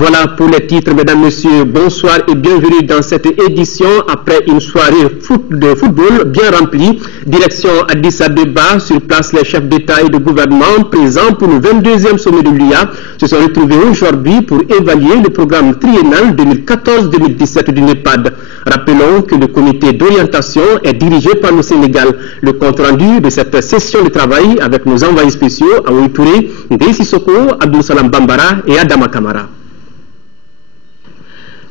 Voilà pour les titres, mesdames, messieurs. Bonsoir et bienvenue dans cette édition après une soirée de football bien remplie. Direction Addis Abeba, sur place les chefs d'État et de gouvernement présents pour le 22e sommet de l'UA se sont retrouvés aujourd'hui pour évaluer le programme triennal 2014-2017 du NEPAD. Rappelons que le comité d'orientation est dirigé par le Sénégal. Le compte rendu de cette session de travail avec nos envoyés spéciaux Aoui Touré, Ndeye Sissoko, Abdou Salam Bambara et Adama Kamara.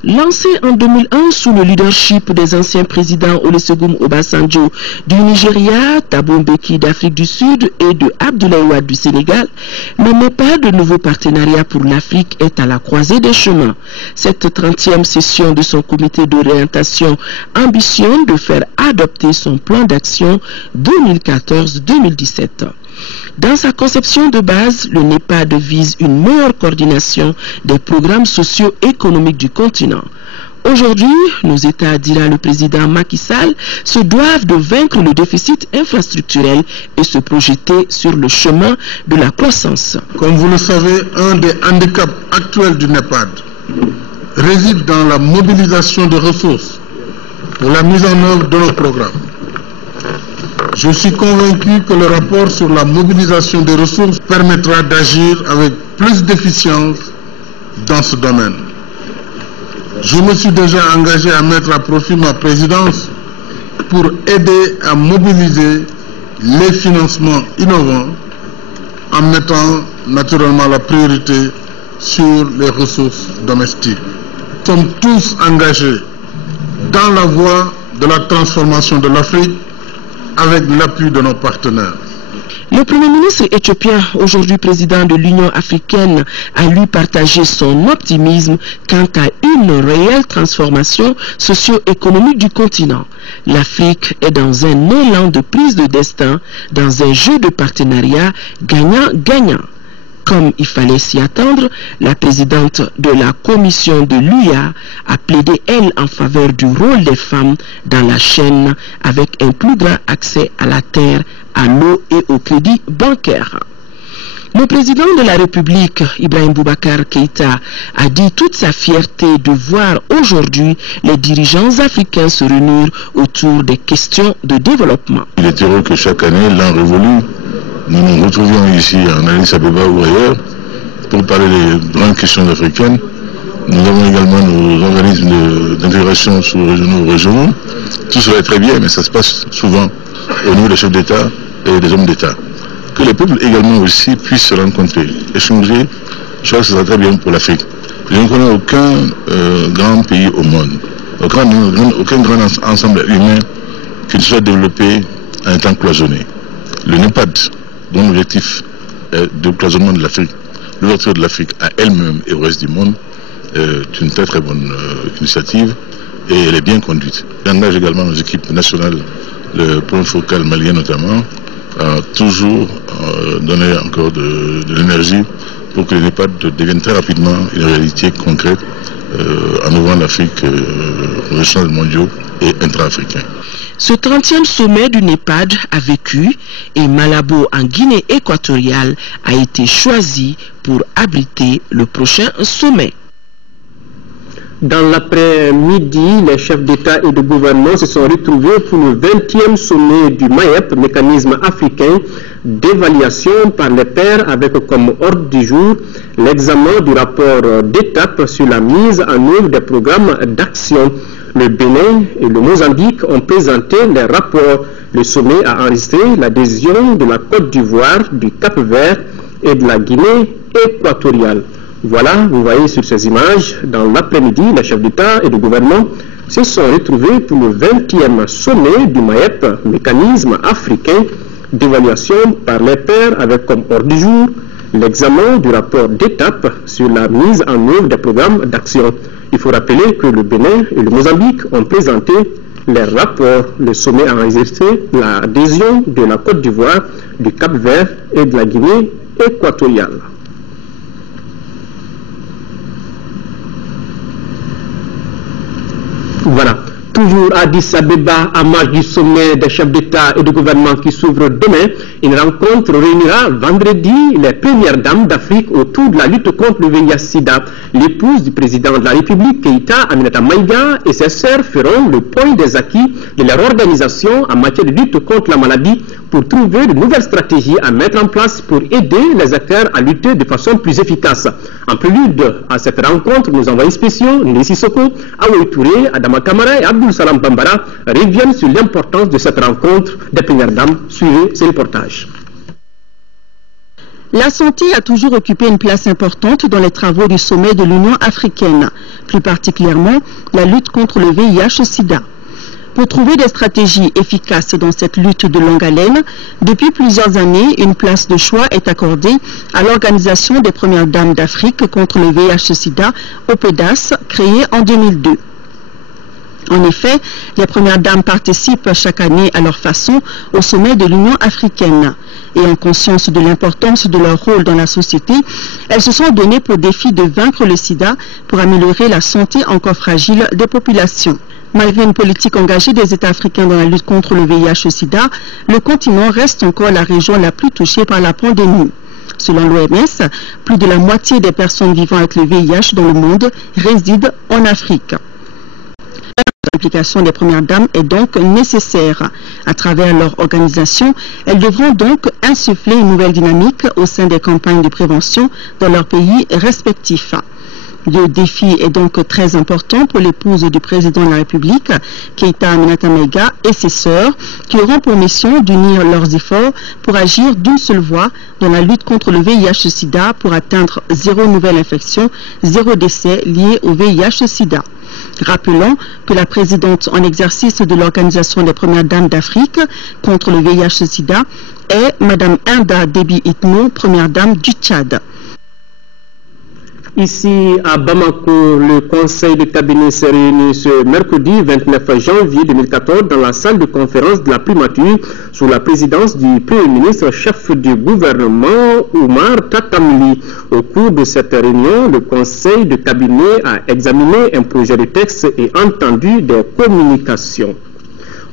Lancé en 2001 sous le leadership des anciens présidents Olusegun Obasanjo du Nigeria, Thabo Mbeki d'Afrique du Sud et de Abdoulaye Wade du Sénégal, le NEPAD, de nouveau partenariat pour l'Afrique, est à la croisée des chemins. Cette 30e session de son comité d'orientation ambitionne de faire adopter son plan d'action 2014-2017. Dans sa conception de base, le NEPAD vise une meilleure coordination des programmes socio-économiques du continent. Aujourd'hui, nos États, dira le président Macky Sall, se doivent de vaincre le déficit infrastructurel et se projeter sur le chemin de la croissance. Comme vous le savez, un des handicaps actuels du NEPAD réside dans la mobilisation de ressources pour la mise en œuvre de nos programmes. Je suis convaincu que le rapport sur la mobilisation des ressources permettra d'agir avec plus d'efficience dans ce domaine. Je me suis déjà engagé à mettre à profit ma présidence pour aider à mobiliser les financements innovants en mettant naturellement la priorité sur les ressources domestiques. Nous sommes tous engagés dans la voie de la transformation de l'Afrique avec l'appui de nos partenaires. Le Premier ministre éthiopien, aujourd'hui président de l'Union africaine, a lui partagé son optimisme quant à une réelle transformation socio-économique du continent. L'Afrique est dans un élan de prise de destin, dans un jeu de partenariat gagnant-gagnant. Comme il fallait s'y attendre, la présidente de la commission de l'UA a plaidé, elle, en faveur du rôle des femmes dans la chaîne avec un plus grand accès à la terre, à l'eau et au crédit bancaire. Le président de la République, Ibrahim Boubacar Keïta, a dit toute sa fierté de voir aujourd'hui les dirigeants africains se réunir autour des questions de développement. Il est heureux que chaque année, l'an révolu, nous nous retrouvions ici en Addis Abeba ou ailleurs pour parler des grandes questions africaines. Nous avons également nos organismes d'intégration sous-régionaux. Tout cela est très bien, mais ça se passe souvent au niveau des chefs d'État et des hommes d'État. Que les peuples également aussi puissent se rencontrer, échanger, je crois que ce sera très bien pour l'Afrique. Je ne connais aucun grand pays au monde, aucun grand ensemble humain qui ne soit développé en étant cloisonné. Le NEPAD, dont l'objectif est de cloisonnement de l'Afrique, l'ouverture de l'Afrique à elle-même et au reste du monde, est une très très bonne initiative et elle est bien conduite. J'engage également nos équipes nationales, le point focal malien notamment, à toujours donner encore de l'énergie pour que le NEPAD devienne très rapidement une réalité concrète en ouvrant l'Afrique aux échanges mondiaux et intra-africains. Ce 30e sommet du NEPAD a vécu et Malabo en Guinée équatoriale a été choisi pour abriter le prochain sommet. Dans l'après-midi, les chefs d'État et de gouvernement se sont retrouvés pour le 20e sommet du MAEP, mécanisme africain d'évaluation par les pairs, avec comme ordre du jour l'examen du rapport d'étape sur la mise en œuvre des programmes d'action. Le Bénin et le Mozambique ont présenté les rapports. Le sommet a enregistré l'adhésion de la Côte d'Ivoire, du Cap-Vert et de la Guinée équatoriale. Voilà, vous voyez sur ces images, dans l'après-midi, les chefs d'État et de gouvernement se sont retrouvés pour le 20e sommet du MAEP, mécanisme africain d'évaluation par les pairs, avec comme ordre du jour l'examen du rapport d'étape sur la mise en œuvre des programmes d'action. Il faut rappeler que le Bénin et le Mozambique ont présenté les rapports. Le sommet a enregistré l'adhésion de la Côte d'Ivoire, du Cap-Vert et de la Guinée équatoriale. Voilà. Toujours à Addis Abeba, à marge du sommet des chefs d'État et de gouvernement qui s'ouvre demain, Une rencontre réunira vendredi les premières dames d'Afrique autour de la lutte contre le VIH-Sida. L'épouse du président de la République, Keïta Aminata Maïga, et ses sœurs feront le point des acquis de leur organisation en matière de lutte contre la maladie pour trouver de nouvelles stratégies à mettre en place pour aider les acteurs à lutter de façon plus efficace. En prélude à cette rencontre, nos envoyés spéciaux, Nessi Soko, Aoué Touré, Adama Kamara et Abdul Salam Bambara reviennent sur l'importance de cette rencontre des premières dames. Suivez ce reportage. La santé a toujours occupé une place importante dans les travaux du sommet de l'Union africaine, plus particulièrement la lutte contre le VIH-Sida. Pour trouver des stratégies efficaces dans cette lutte de longue haleine, depuis plusieurs années, une place de choix est accordée à l'Organisation des Premières Dames d'Afrique contre le VIH-Sida, OPEDAS, créée en 2002. En effet, les Premières Dames participent chaque année à leur façon au sommet de l'Union africaine. Et en conscience de l'importance de leur rôle dans la société, elles se sont données pour défi de vaincre le sida pour améliorer la santé encore fragile des populations. Malgré une politique engagée des États africains dans la lutte contre le VIH-Sida, le continent reste encore la région la plus touchée par la pandémie. Selon l'OMS, plus de la moitié des personnes vivant avec le VIH dans le monde résident en Afrique. L'implication des Premières Dames est donc nécessaire. À travers leur organisation, elles devront donc insuffler une nouvelle dynamique au sein des campagnes de prévention dans leurs pays respectifs. Le défi est donc très important pour l'épouse du président de la République, Keïta Aminata Maïga, et ses sœurs, qui auront pour mission d'unir leurs efforts pour agir d'une seule voix dans la lutte contre le VIH-Sida pour atteindre zéro nouvelle infection, zéro décès lié au VIH-Sida. Rappelons que la présidente en exercice de l'Organisation des Premières Dames d'Afrique contre le VIH-Sida est Mme Inda Déby Itno, Première Dame du Tchad. Ici à Bamako, le conseil de cabinet s'est réuni ce mercredi 29 janvier 2014 dans la salle de conférence de la primature sous la présidence du Premier ministre chef du gouvernement Oumar Tatamli. Au cours de cette réunion, le conseil de cabinet a examiné un projet de texte et entendu des communications.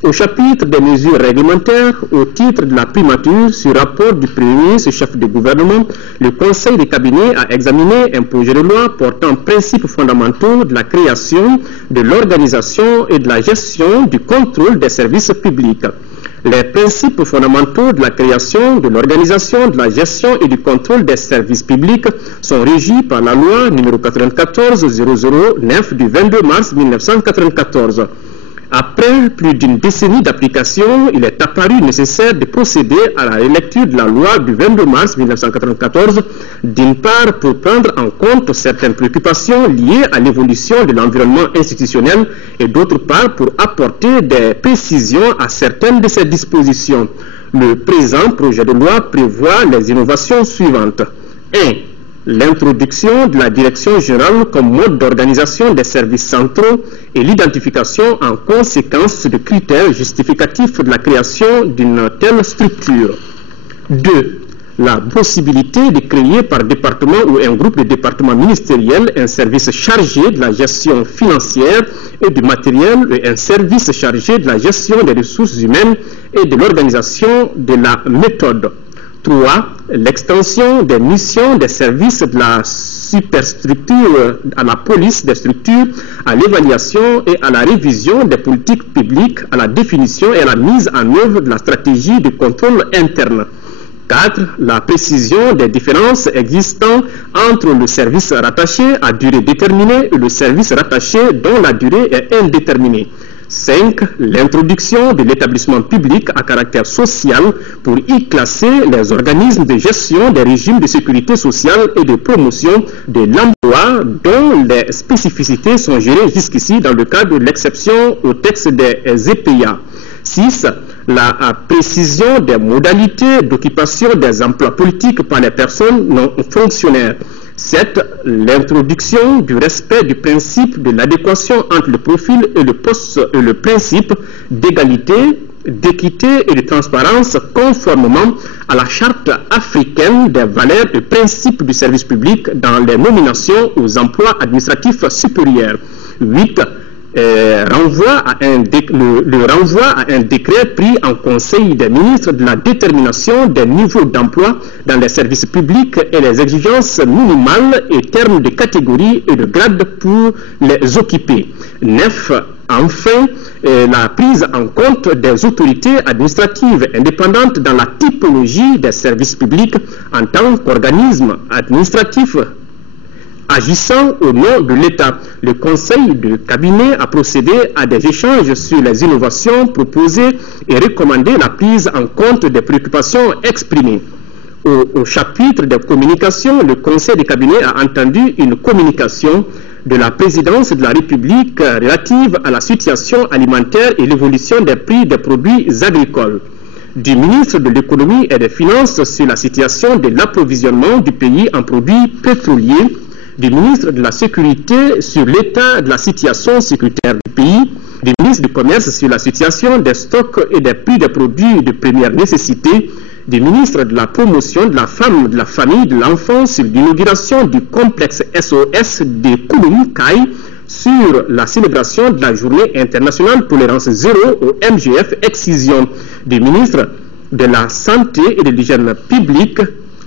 Au chapitre des mesures réglementaires, au titre de la primature, sur rapport du Premier ministre chef de gouvernement, le Conseil de cabinet a examiné un projet de loi portant principes fondamentaux de la création, de l'organisation et de la gestion du contrôle des services publics. Les principes fondamentaux de la création, de l'organisation, de la gestion et du contrôle des services publics sont régis par la loi numéro 94-009 du 22 mars 1994. Après plus d'une décennie d'application, il est apparu nécessaire de procéder à la relecture de la loi du 22 mars 1994, d'une part pour prendre en compte certaines préoccupations liées à l'évolution de l'environnement institutionnel et d'autre part pour apporter des précisions à certaines de ces dispositions. Le présent projet de loi prévoit les innovations suivantes. 1. L'introduction de la direction générale comme mode d'organisation des services centraux et l'identification en conséquence de critères justificatifs de la création d'une telle structure. 2. La possibilité de créer par département ou un groupe de départements ministériels un service chargé de la gestion financière et du matériel et un service chargé de la gestion des ressources humaines et de l'organisation de la méthode. 3. L'extension des missions des services de la superstructure à la police des structures, à l'évaluation et à la révision des politiques publiques, à la définition et à la mise en œuvre de la stratégie de contrôle interne. 4. La précision des différences existant entre le service rattaché à durée déterminée et le service rattaché dont la durée est indéterminée. 5. L'introduction de l'établissement public à caractère social pour y classer les organismes de gestion des régimes de sécurité sociale et de promotion de l'emploi dont les spécificités sont gérées jusqu'ici dans le cadre de l'exception au texte des EPA. 6. La précision des modalités d'occupation des emplois politiques par les personnes non fonctionnaires. 7. L'introduction du respect du principe de l'adéquation entre le profil et le poste et le principe d'égalité, d'équité et de transparence conformément à la charte africaine des valeurs et principes du service public dans les nominations aux emplois administratifs supérieurs. 8. renvoie à un décret pris en Conseil des ministres de la détermination des niveaux d'emploi dans les services publics et les exigences minimales et termes de catégorie et de grade pour les occuper. 9. Enfin, la prise en compte des autorités administratives indépendantes dans la typologie des services publics en tant qu'organisme administratif agissant au nom de l'État. Le Conseil de cabinet a procédé à des échanges sur les innovations proposées et recommandé la prise en compte des préoccupations exprimées. Au chapitre des communications, le Conseil de cabinet a entendu une communication de la présidence de la République relative à la situation alimentaire et l'évolution des prix des produits agricoles, du ministre de l'économie et des finances sur la situation de l'approvisionnement du pays en produits pétroliers, du ministre de la Sécurité sur l'état de la situation sécuritaire du pays, du ministre du Commerce sur la situation des stocks et des prix des produits de première nécessité, du ministre de la Promotion de la Femme, de la Famille, de l'Enfant sur l'inauguration du complexe SOS de Kouloum Kai sur la célébration de la Journée internationale tolérance zéro au MGF Excision, du ministre de la Santé et de l'Hygiène publique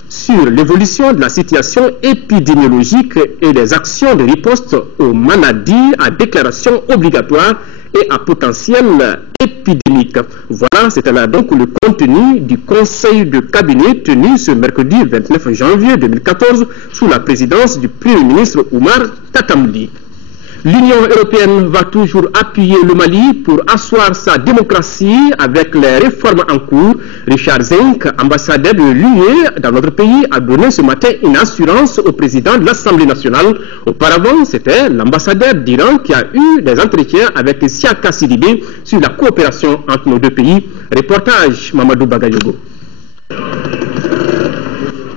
sur l'évolution de la situation épidémiologique et des actions de riposte aux maladies à déclaration obligatoire et à potentiel épidémique. Voilà, c'était là donc le contenu du Conseil de cabinet tenu ce mercredi 29 janvier 2014 sous la présidence du Premier ministre Oumar Tatamli. L'Union européenne va toujours appuyer le Mali pour asseoir sa démocratie avec les réformes en cours. Richard Zenk, ambassadeur de l'UE dans notre pays, a donné ce matin une assurance au président de l'Assemblée nationale. Auparavant, c'était l'ambassadeur d'Iran qui a eu des entretiens avec Siaka Sidibé sur la coopération entre nos deux pays. Reportage Mamadou Bagayogo.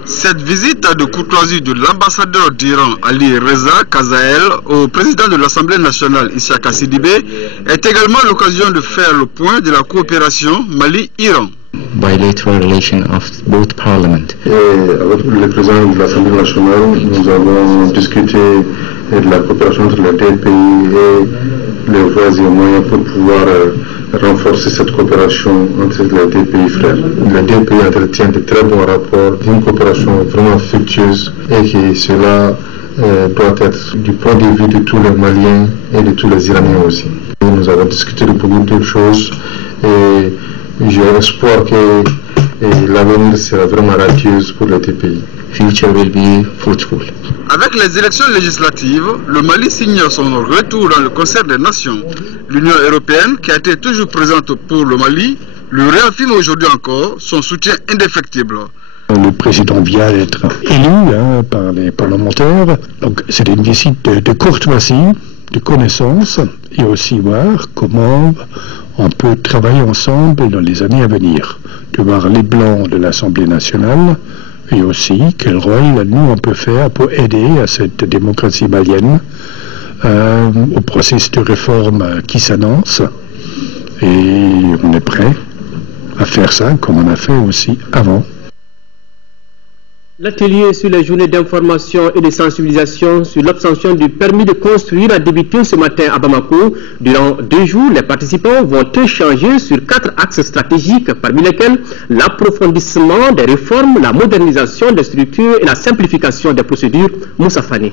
Cette visite de courtoisie de l'ambassadeur d'Iran Ali Reza Kazael au président de l'Assemblée nationale Siaka Sidibé est également l'occasion de faire le point de la coopération Mali-Iran. Bilateral relation of both parliament. Avec le président de l'Assemblée nationale, nous avons discuté de la coopération entre les deux pays et les voies et moyens pour pouvoir renforcer cette coopération entre les deux pays frères. Les deux pays entretiennent de très bons rapports, une coopération vraiment fructueuse et que cela doit être du point de vue de tous les Maliens et de tous les Iraniens aussi. Nous avons discuté de beaucoup de choses et j'ai l'espoir que l'avenir sera vraiment radieux pour les deux pays. Future will be fruitful. Avec les élections législatives, le Mali signe son retour dans le concert des nations. L'Union européenne, qui a été toujours présente pour le Mali, lui réaffirme aujourd'hui encore son soutien indéfectible. Le président vient d'être élu par les parlementaires, donc c'est une visite de courtoisie, de connaissance, et aussi voir comment on peut travailler ensemble dans les années à venir, de voir les blancs de l'Assemblée nationale, et aussi quel rôle nous on peut faire pour aider à cette démocratie malienne, au processus de réforme qui s'annonce, et on est prêt à faire ça comme on a fait aussi avant. L'atelier sur les journées d'information et de sensibilisation sur l'obtention du permis de construire a débuté ce matin à Bamako. Durant 2 jours, les participants vont échanger sur 4 axes stratégiques, parmi lesquels l'approfondissement des réformes, la modernisation des structures et la simplification des procédures. Moussa Fani.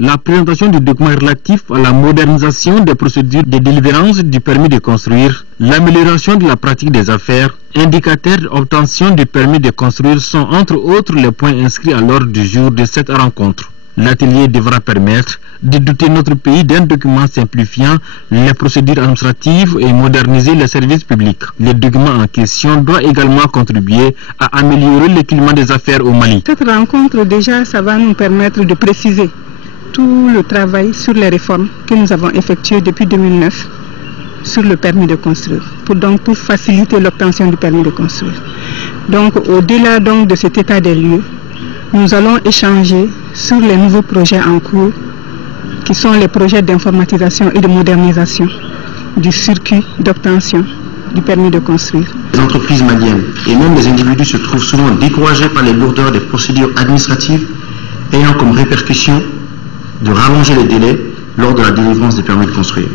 La présentation du document relatif à la modernisation des procédures de délivrance du permis de construire, l'amélioration de la pratique des affaires, indicateurs d'obtention du permis de construire sont entre autres les points inscrits à l'ordre du jour de cette rencontre. L'atelier devra permettre de doter notre pays d'un document simplifiant les procédures administratives et moderniser les services publics. Le document en question doit également contribuer à améliorer le climat des affaires au Mali. Cette rencontre, déjà, ça va nous permettre de préciser tout le travail sur les réformes que nous avons effectuées depuis 2009 sur le permis de construire, pour faciliter l'obtention du permis de construire. Donc, au-delà de cet état des lieux, nous allons échanger sur les nouveaux projets en cours, qui sont les projets d'informatisation et de modernisation du circuit d'obtention du permis de construire. Les entreprises maliennes et même les individus se trouvent souvent découragés par les lourdeurs des procédures administratives ayant comme répercussion de rallonger les délais lors de la délivrance des permis de construire.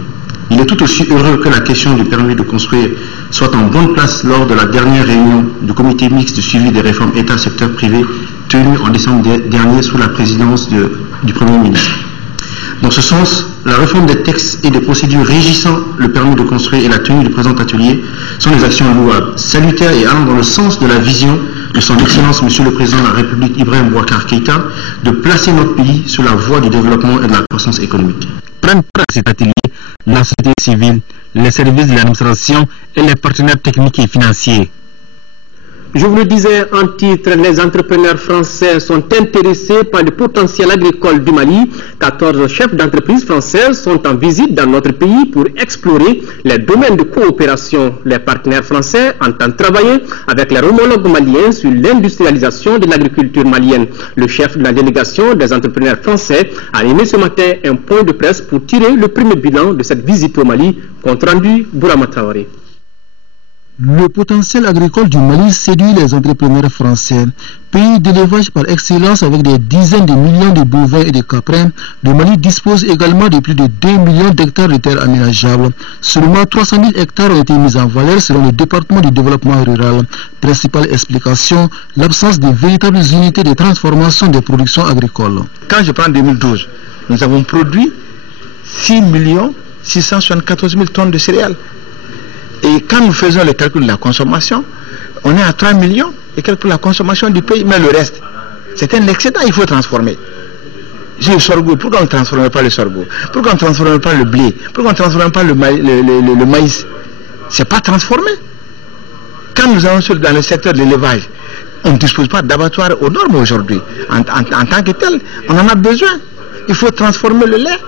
Il est tout aussi heureux que la question du permis de construire soit en bonne place lors de la dernière réunion du comité mixte de suivi des réformes État-secteur privé tenue en décembre dernier sous la présidence du Premier ministre. Dans ce sens, la réforme des textes et des procédures régissant le permis de construire et la tenue du présent atelier sont des actions louables, salutaires et allant dans le sens de la vision de son Excellence Monsieur le Président de la République Ibrahim Boubacar Keïta de placer notre pays sur la voie du développement et de la croissance économique. Prennent part à cet atelier la société civile, les services de l'administration et les partenaires techniques et financiers. Je vous le disais en titre, les entrepreneurs français sont intéressés par le potentiel agricole du Mali. 14 chefs d'entreprise françaises sont en visite dans notre pays pour explorer les domaines de coopération. Les partenaires français entendent travailler avec les homologues maliens sur l'industrialisation de l'agriculture malienne. Le chef de la délégation des entrepreneurs français a animé ce matin un point de presse pour tirer le premier bilan de cette visite au Mali, compte rendu Bourama Traoré. Le potentiel agricole du Mali séduit les entrepreneurs français. Pays d'élevage par excellence avec des dizaines de millions de bovins et de caprins, le Mali dispose également de plus de 2 millions d'hectares de terres aménageables. Seulement 300 000 hectares ont été mis en valeur selon le département du développement rural. Principale explication, l'absence de véritables unités de transformation des productions agricoles. Quand je prends 2012, nous avons produit 6 674 000 tonnes de céréales. Et quand nous faisons le calcul de la consommation, on est à 3 millions et quelques pour la consommation du pays, mais le reste, c'est un excédent, il faut transformer. J'ai le sorgho, pourquoi on ne transforme pas le sorgho? Pourquoi on ne transforme pas le blé? Pourquoi on ne transforme pas le maïs? C'est pas transformé. Quand nous allons dans le secteur de l'élevage, on ne dispose pas d'abattoirs aux normes aujourd'hui. En tant que tel, on en a besoin. Il faut transformer le lait.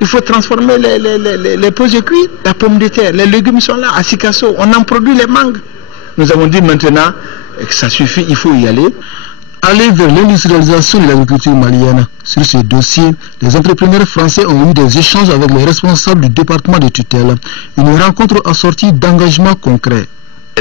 Il faut transformer les pots de cuir, la pomme de terre, les légumes sont là, à Sikasso, on en produit les mangues. Nous avons dit maintenant que ça suffit, il faut y aller. Aller vers l'industrialisation de l'agriculture malienne. Sur ce dossier, les entrepreneurs français ont eu des échanges avec les responsables du département de tutelle. Une rencontre assortie d'engagements concrets.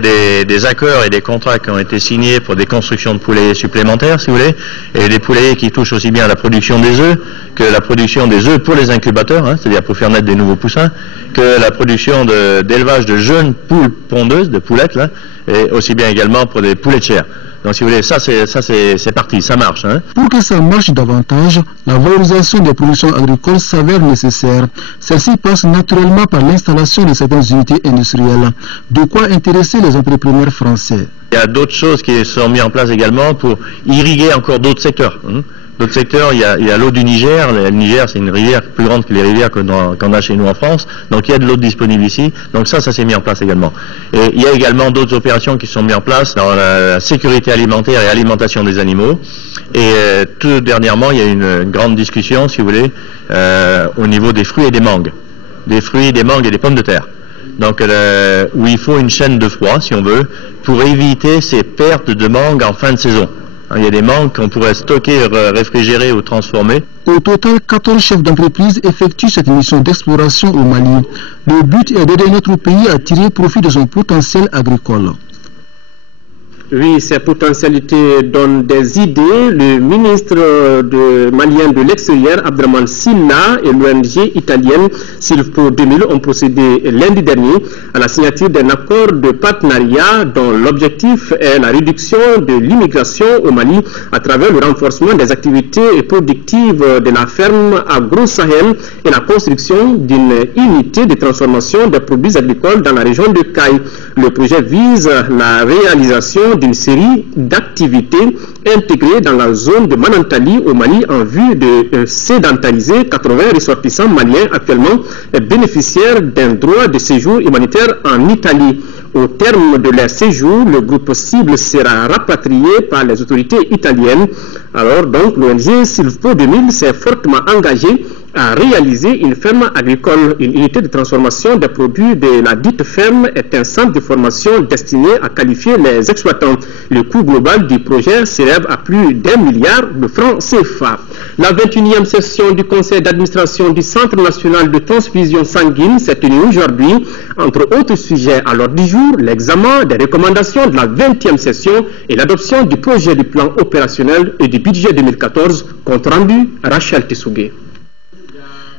Des accords et des contrats qui ont été signés pour des constructions de poulaillers supplémentaires, si vous voulez, et des poulaillers qui touchent aussi bien à la production des œufs que la production des œufs pour les incubateurs, c'est-à-dire pour faire naître des nouveaux poussins, que la production d'élevage de jeunes poules pondeuses, de poulettes, là, et aussi bien également pour des poulets de chair. Donc si vous voulez, ça c'est parti, ça marche. Pour que ça marche davantage, la valorisation des productions agricoles s'avère nécessaire. Celle-ci passe naturellement par l'installation de certaines unités industrielles. De quoi intéresser les entrepreneurs français. Il y a d'autres choses qui sont mises en place également pour irriguer encore d'autres secteurs. D'autres secteurs, il y a l'eau du Niger. Le Niger, c'est une rivière plus grande que les rivières qu'on a chez nous en France. Donc il y a de l'eau disponible ici. Donc ça s'est mis en place également. Et il y a également d'autres opérations qui sont mises en place dans la sécurité alimentaire et alimentation des animaux. Et tout dernièrement, il y a une grande discussion, si vous voulez, au niveau des fruits et des mangues. Des fruits, des mangues et des pommes de terre. Donc où il faut une chaîne de froid, si on veut, pour éviter ces pertes de mangues en fin de saison. Il y a des mangues qu'on pourrait stocker, réfrigérer ou transformer. Au total, 14 chefs d'entreprise effectuent cette mission d'exploration au Mali. Le but est d'aider notre pays à tirer profit de son potentiel agricole. Oui, ces potentialités donnent des idées. Le ministre malien de l'extérieur, Abdraman Silla, et l'ONG italienne Silvpo 2000 ont procédé lundi dernier à la signature d'un accord de partenariat dont l'objectif est la réduction de l'immigration au Mali à travers le renforcement des activités productives de la ferme Agro-Sahel et la construction d'une unité de transformation des produits agricoles dans la région de Caille. Le projet vise la réalisation d'une série d'activités intégrées dans la zone de Manantali au Mali en vue de sédentariser 80 ressortissants maliens actuellement bénéficiaires d'un droit de séjour humanitaire en Italie. Au terme de leur séjour, le groupe cible sera rapatrié par les autorités italiennes. Alors donc l'ONG Silvpo 2000 s'est fortement engagée à réaliser une ferme agricole. Une unité de transformation des produits de la dite ferme est un centre de formation destiné à qualifier les exploitants. Le coût global du projet s'élève à plus d'1 milliard de francs CFA. La 21e session du conseil d'administration du Centre national de transfusion sanguine s'est tenue aujourd'hui. Entre autres sujets à l'ordre du jour, l'examen des recommandations de la 20e session et l'adoption du projet du plan opérationnel et du budget 2014, compte rendu Rachel Tessougué.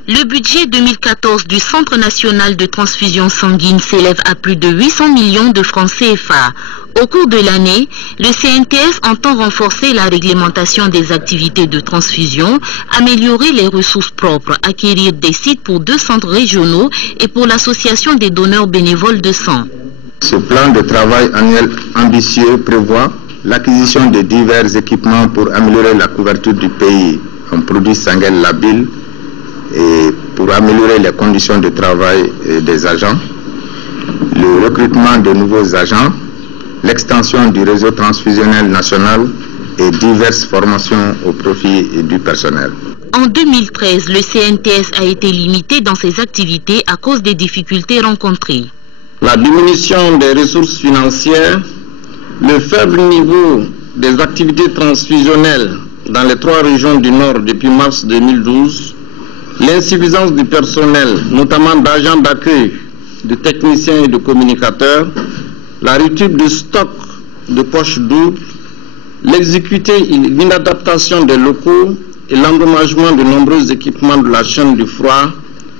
Le budget 2014 du Centre national de transfusion sanguine s'élève à plus de 800 millions de francs CFA. Au cours de l'année, le CNTS entend renforcer la réglementation des activités de transfusion, améliorer les ressources propres, acquérir des sites pour 2 centres régionaux et pour l'association des donneurs bénévoles de sang. Ce plan de travail annuel ambitieux prévoit l'acquisition de divers équipements pour améliorer la couverture du pays en produits sanguins labiles et pour améliorer les conditions de travail des agents, le recrutement de nouveaux agents, l'extension du réseau transfusionnel national et diverses formations au profit du personnel. En 2013, le CNTS a été limité dans ses activités à cause des difficultés rencontrées. La diminution des ressources financières, le faible niveau des activités transfusionnelles dans les 3 régions du Nord depuis mars 2012, l'insuffisance du personnel, notamment d'agents d'accueil, de techniciens et de communicateurs, la rupture de stock de poches doubles, l'inadaptation des locaux et l'endommagement de nombreux équipements de la chaîne du froid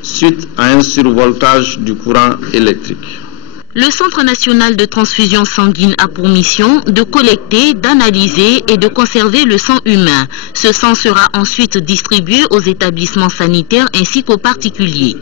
suite à un survoltage du courant électrique. Le Centre national de transfusion sanguine a pour mission de collecter, d'analyser et de conserver le sang humain. Ce sang sera ensuite distribué aux établissements sanitaires ainsi qu'aux particuliers.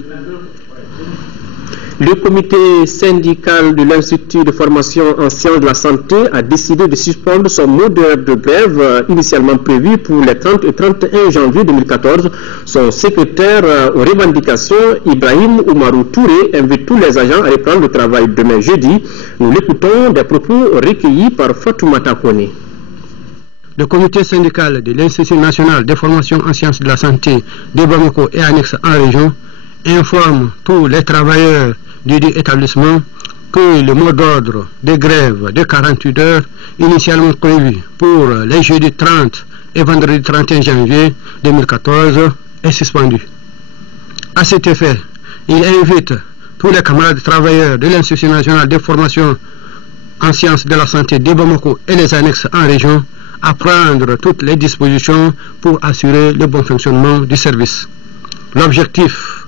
Le comité syndical de l'Institut de formation en sciences de la santé a décidé de suspendre son mot d'heure de grève initialement prévu pour les 30 et 31 janvier 2014. Son secrétaire aux revendications, Ibrahim Oumarou Touré, invite tous les agents à reprendre le travail demain jeudi. Nous l'écoutons des propos recueillis par Fatoumata Kone. Le comité syndical de l'Institut national de formation en sciences de la santé de Bamako et annexe en région informe tous les travailleurs du dit établissement que le mot d'ordre de grève de 48 heures initialement prévu pour les jeudis 30 et vendredi 31 janvier 2014 est suspendu. À cet effet, il invite tous les camarades travailleurs de l'Institut national de formation en sciences de la santé de Bamako et les annexes en région à prendre toutes les dispositions pour assurer le bon fonctionnement du service. L'objectif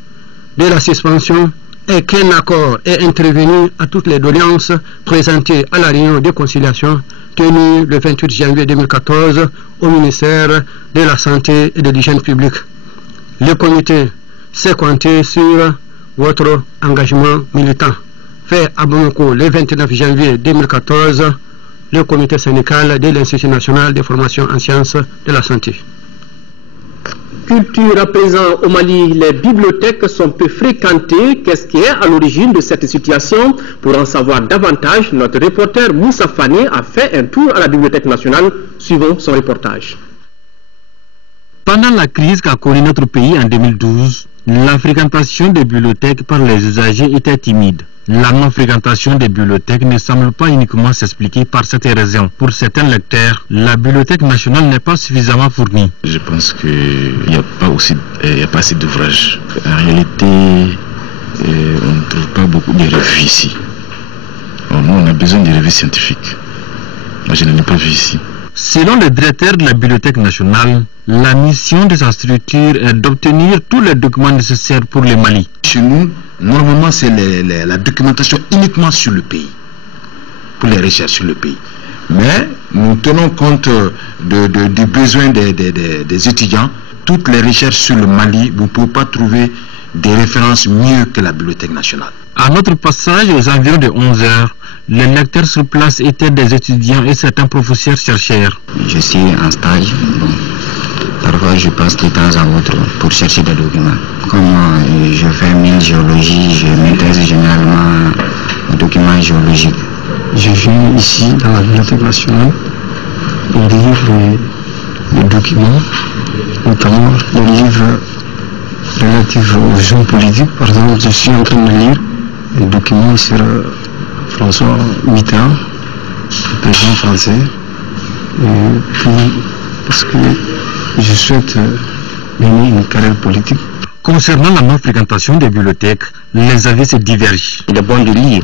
de la suspension est qu'un accord est intervenu à toutes les doléances présentées à la réunion de conciliation tenue le 28 janvier 2014 au ministère de la Santé et de l'Hygiène publique. Le comité sait compter sur votre engagement militant. Fait à Bamako le 29 janvier 2014, le comité syndical de l'Institut national de formation en sciences de la santé. Culture à présent au Mali, les bibliothèques sont peu fréquentées. Qu'est-ce qui est à l'origine de cette situation? Pour en savoir davantage, notre reporter Moussa Fane a fait un tour à la Bibliothèque nationale. Suivons son reportage. Pendant la crise qu'a connue notre pays en 2012, la fréquentation des bibliothèques par les usagers était timide. La non-fréquentation des bibliothèques ne semble pas uniquement s'expliquer par cette raison. Pour certains lecteurs, la bibliothèque nationale n'est pas suffisamment fournie. Je pense qu'il n'y a pas assez d'ouvrages. En réalité, on ne trouve pas beaucoup de revues ici. Nous, on a besoin de revues scientifiques. Moi, je n'en ai pas vu ici. Selon le directeur de la Bibliothèque nationale, la mission de sa structure est d'obtenir tous les documents nécessaires pour le Mali. Chez nous, normalement, c'est la documentation uniquement sur le pays, pour les recherches sur le pays. Mais nous tenons compte du besoin des étudiants. Toutes les recherches sur le Mali, vous ne pouvez pas trouver des références mieux que la Bibliothèque nationale. À notre passage aux environs de 11 heures, les lecteurs sur place étaient des étudiants et certains professeurs chercheurs. Je suis en stage. Parfois, je passe de temps à autre pour chercher des documents. Comme je fais mes géologie, je m'intéresse généralement aux documents géologiques. Je viens ici, dans la Bibliothèque nationale, lire les documents, notamment les livres relatifs aux visions politiques. Par exemple, je suis en train de lire des documents sur François Mitterrand, le président français, et puis parce que je souhaite mener une carrière politique. Concernant la non-fréquentation des bibliothèques, les avis se divergent. Il est bon de lire,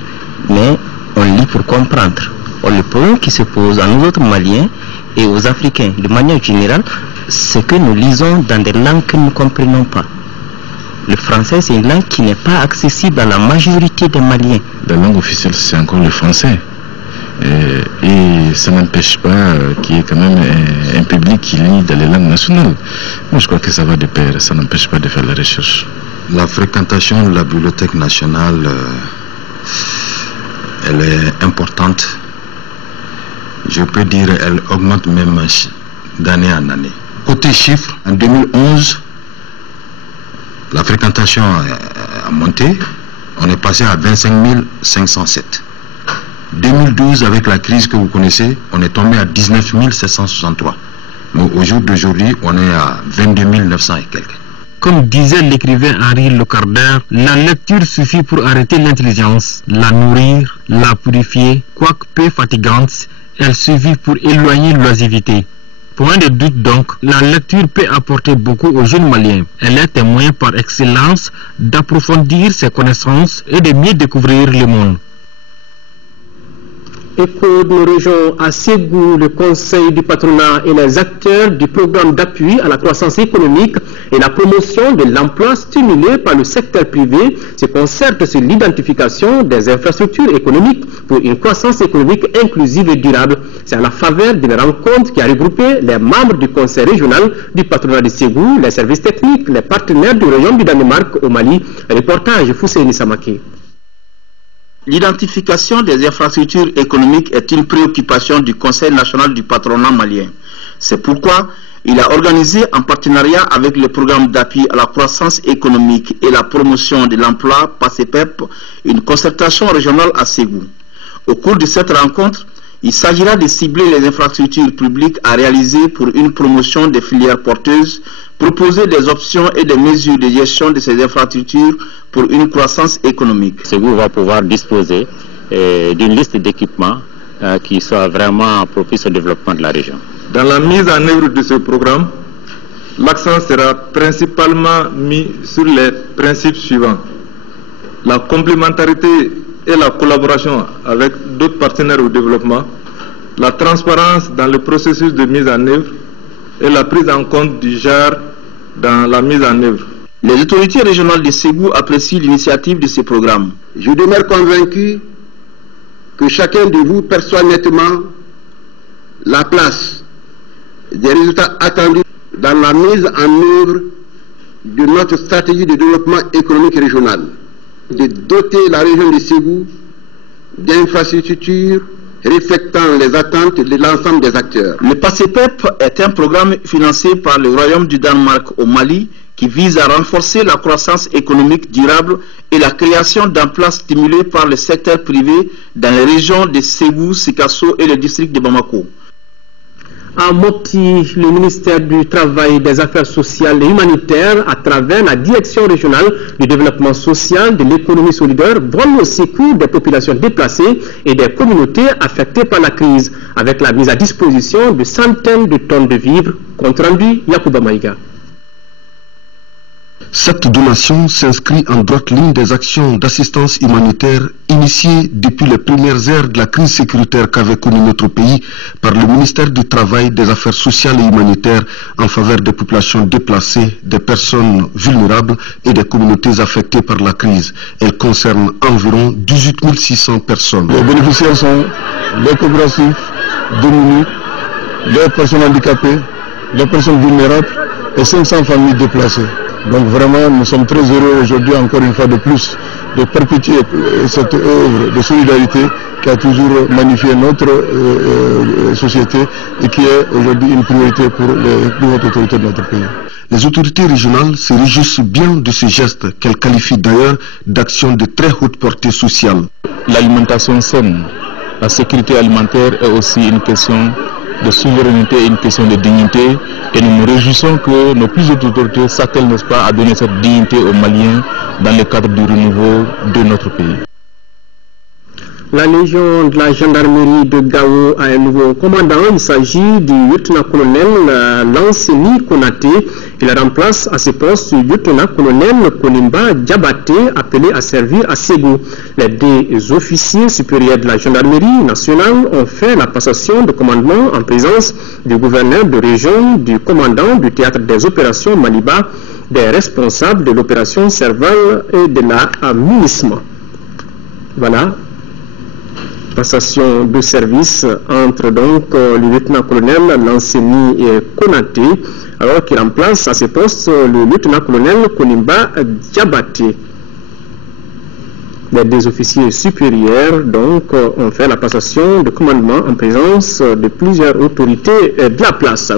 mais on lit pour comprendre. Le problème qui se pose à nous autres Maliens et aux Africains, de manière générale, c'est que nous lisons dans des langues que nous ne comprenons pas. Le français, c'est une langue qui n'est pas accessible à la majorité des Maliens. La langue officielle, c'est encore le français. Et ça n'empêche pas qu'il y ait quand même un public qui lit dans les langues nationales. Moi, je crois que ça va de pair, ça n'empêche pas de faire la recherche. La fréquentation de la Bibliothèque nationale, elle est importante. Je peux dire elle augmente même d'année en année. Côté chiffres, en 2011, la fréquentation a monté. On est passé à 25 507. 2012, avec la crise que vous connaissez, on est tombé à 19 763. Mais au jour d'aujourd'hui, on est à 22 900 et quelques. Comme disait l'écrivain Henri Lecarder, la lecture suffit pour arrêter l'intelligence, la nourrir, la purifier, quoique peu fatigante, elle suffit pour éloigner l'oisivité. Point de doute donc, la lecture peut apporter beaucoup aux jeunes Maliens. Elle est un moyen par excellence d'approfondir ses connaissances et de mieux découvrir le monde. Écho de nos régions à Ségou, le conseil du patronat et les acteurs du programme d'appui à la croissance économique et la promotion de l'emploi stimulé par le secteur privé se concertent sur l'identification des infrastructures économiques pour une croissance économique inclusive et durable. C'est à la faveur d'une rencontre qui a regroupé les membres du conseil régional du patronat de Ségou, les services techniques, les partenaires du royaume du Danemark au Mali. Reportage Fousseini Samaki. L'identification des infrastructures économiques est une préoccupation du Conseil national du patronat malien. C'est pourquoi il a organisé en partenariat avec le programme d'appui à la croissance économique et la promotion de l'emploi PACEPEP une concertation régionale à Ségou. Au cours de cette rencontre, il s'agira de cibler les infrastructures publiques à réaliser pour une promotion des filières porteuses, proposer des options et des mesures de gestion de ces infrastructures pour une croissance économique. Ségou va pouvoir disposer d'une liste d'équipements qui soit vraiment propice au développement de la région. Dans la mise en œuvre de ce programme, l'accent sera principalement mis sur les principes suivants. La complémentarité et la collaboration avec d'autres partenaires au développement, la transparence dans le processus de mise en œuvre et la prise en compte du genre dans la mise en œuvre. Les autorités régionales de Ségou apprécient l'initiative de ce programme. Je demeure convaincu que chacun de vous perçoit nettement la place des résultats attendus dans la mise en œuvre de notre stratégie de développement économique régional, de doter la région de Ségou d'infrastructures reflétant les attentes de l'ensemble des acteurs. Le PACEPEP est un programme financé par le Royaume du Danemark au Mali qui vise à renforcer la croissance économique durable et la création d'emplois stimulés par le secteur privé dans les régions de Ségou, Sikasso et le district de Bamako. À Mopti, le ministère du Travail, des Affaires sociales et humanitaires, à travers la direction régionale du développement social, de l'économie solidaire, vole au secours des populations déplacées et des communautés affectées par la crise, avec la mise à disposition de centaines de tonnes de vivres. Compte rendu, Yacouba Maïga. Cette donation s'inscrit en droite ligne des actions d'assistance humanitaire initiées depuis les premières heures de la crise sécuritaire qu'avait connue notre pays par le ministère du Travail, des Affaires sociales et humanitaires en faveur des populations déplacées, des personnes vulnérables et des communautés affectées par la crise. Elle concerne environ 18 600 personnes. Les bénéficiaires sont les coopératifs, démunis, les personnes handicapées, les personnes vulnérables et 500 familles déplacées. Donc vraiment, nous sommes très heureux aujourd'hui, encore une fois de plus, de perpétuer cette œuvre de solidarité qui a toujours magnifié notre société et qui est aujourd'hui une priorité pour les plus hautes autorités de notre pays. Les autorités régionales se réjouissent bien de ce geste qu'elles qualifient d'ailleurs d'action de très haute portée sociale. L'alimentation saine, la sécurité alimentaire est aussi une question de souveraineté et une question de dignité, et nous nous réjouissons que nos plus hautes autorités s'attellent, n'est-ce pas, à donner cette dignité aux Maliens dans le cadre du renouveau de notre pays. La Légion de la gendarmerie de Gao a un nouveau commandant. Il s'agit du lieutenant-colonel Lanseni Konaté. Il remplace à ce poste le lieutenant-colonel Konimba Diabaté, appelé à servir à Ségou. Les deux officiers supérieurs de la gendarmerie nationale ont fait la passation de commandement en présence du gouverneur de région, du commandant du théâtre des opérations Maliba des responsables de l'opération Serval et de la MINUSMA. Voilà, passation de service entre donc le lieutenant-colonel Lanseni Konaté, alors qu'il remplace à ce poste le lieutenant-colonel Konimba Diabaté. Les deux officiers supérieurs donc ont fait la passation de commandement en présence de plusieurs autorités de la place.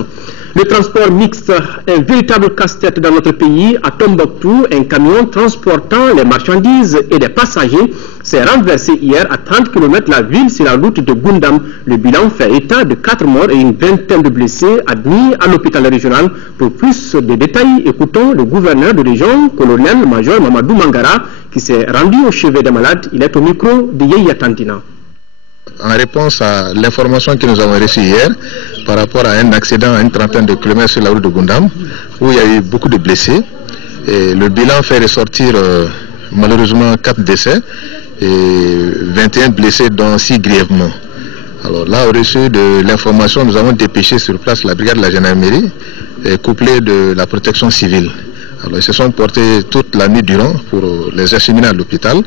Le transport mixte, un véritable casse-tête dans notre pays. À Tombouctou, un camion transportant les marchandises et des passagers s'est renversé hier à 30 km de la ville sur la route de Gundam. Le bilan fait état de 4 morts et une vingtaine de blessés admis à l'hôpital régional. Pour plus de détails, écoutons le gouverneur de région, colonel-major Mamadou Mangara, qui s'est rendu au chevet des malades. Il est au micro de Yeya Tantina. En réponse à l'information que nous avons reçue hier par rapport à un accident à une trentaine de kilomètres sur la route de Gundam, où il y a eu beaucoup de blessés, et le bilan fait ressortir malheureusement 4 décès et 21 blessés, dont 6 grièvement. Alors là, au reçu de l'information, nous avons dépêché sur place la brigade de la gendarmerie, couplée de la protection civile. Alors ils se sont portés toute la nuit durant pour les acheminer à l'hôpital.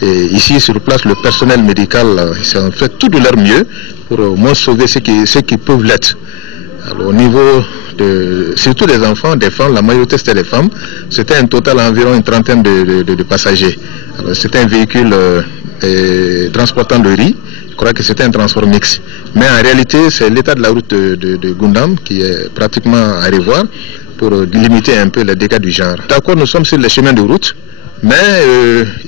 Et ici, sur place, le personnel médical, ils ont fait tout de leur mieux pour au moins sauver ceux qui peuvent l'être. Alors, au niveau de, surtout des enfants, des femmes, la majorité c'était des femmes, c'était un total environ une trentaine de passagers. Alors, c'était un véhicule transportant de riz. Je crois que c'était un transport mixte. Mais en réalité, c'est l'état de la route de Gundam qui est pratiquement à revoir pour limiter un peu les dégâts du genre. D'accord, nous sommes sur les chemins de route. Mais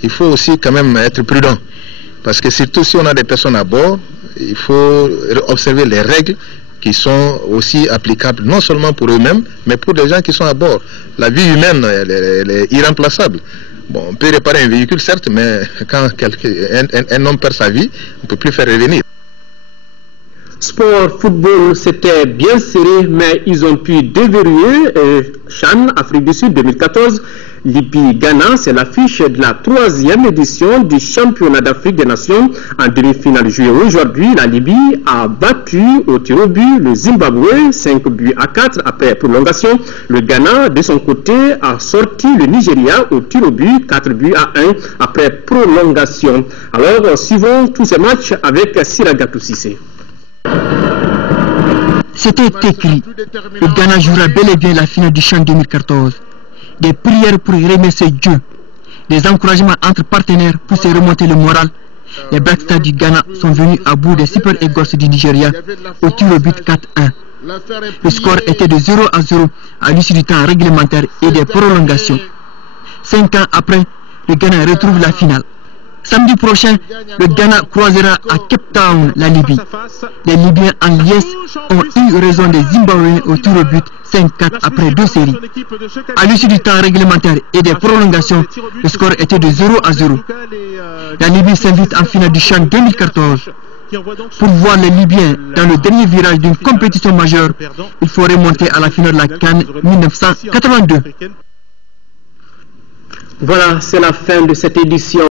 il faut aussi quand même être prudent, parce que surtout si on a des personnes à bord, il faut observer les règles qui sont aussi applicables non seulement pour eux-mêmes, mais pour les gens qui sont à bord. La vie humaine, elle est irremplaçable. Bon, on peut réparer un véhicule, certes, mais quand un homme perd sa vie, on ne peut plus faire revenir. Sport, football, c'était bien serré, mais ils ont pu déverrouiller CHAN, Afrique du Sud 2014. Libye-Ghana, c'est l'affiche de la 3e édition du championnat d'Afrique des Nations. En demi-finale jouée aujourd'hui, la Libye a battu au tir au but le Zimbabwe, 5 buts à 4 après prolongation. Le Ghana, de son côté, a sorti le Nigeria au tir au but, 4 buts à 1 après prolongation. Alors, suivons tous ces matchs avec Siragatou Sissé. C'était écrit. Le Ghana jouera bel et bien la finale du CHAN 2014. Des prières pour remercier Dieu. Des encouragements entre partenaires pour se remonter le moral. Les Black Stars du Ghana sont venus à bout des Super Eagles du Nigeria au tir au but 4-1. Le score était de 0-0 à l'issue du temps réglementaire et des prolongations. 5 ans après, le Ghana retrouve la finale. Samedi prochain, le Ghana croisera à Cape Town la Libye. Les Libyens en liesse ont eu raison des Zimbabwéens au tir au but 5-4 après 2 séries. À l'issue du temps réglementaire et des prolongations, le score était de 0-0. La Libye s'invite en finale du CHAN 2014. Pour voir les Libyens dans le dernier virage d'une compétition majeure, il faut remonter à la finale de la CAN 1982. Voilà, c'est la fin de cette édition.